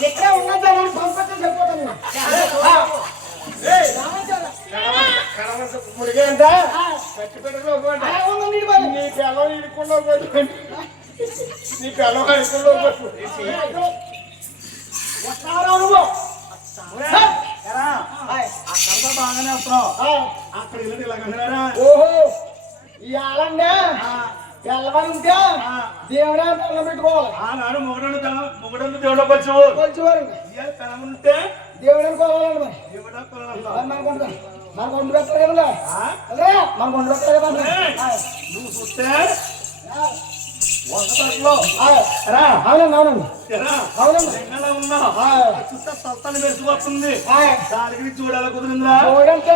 ఎక్కడ ఉన్నా పంపకం చెప్పిపోతాను నీ పిల్లలు బాగానే వస్తున్నావు అక్కడ ఇలాగన్నారా ఓహో ఇవాళండి తెల్లవారు ఉంటే దేవుడే తల్లం పెట్టుకోవాలి ఆనాడు మొగడను దేవుడు కొలిచేవారు తనముంటే దేవుడని కొలాలండి మరి దేవుడా మనకు వండు పెట్టారు కదా మనకు వండు పెట్టారు కదా నువ్వు చూస్తే అవునండి అవునండి అవునండి ఉన్నా చూస్తే సత్తాలు మెరిసిపోతుంది దానికి చూడాలి కుదిరిందా చూడంటే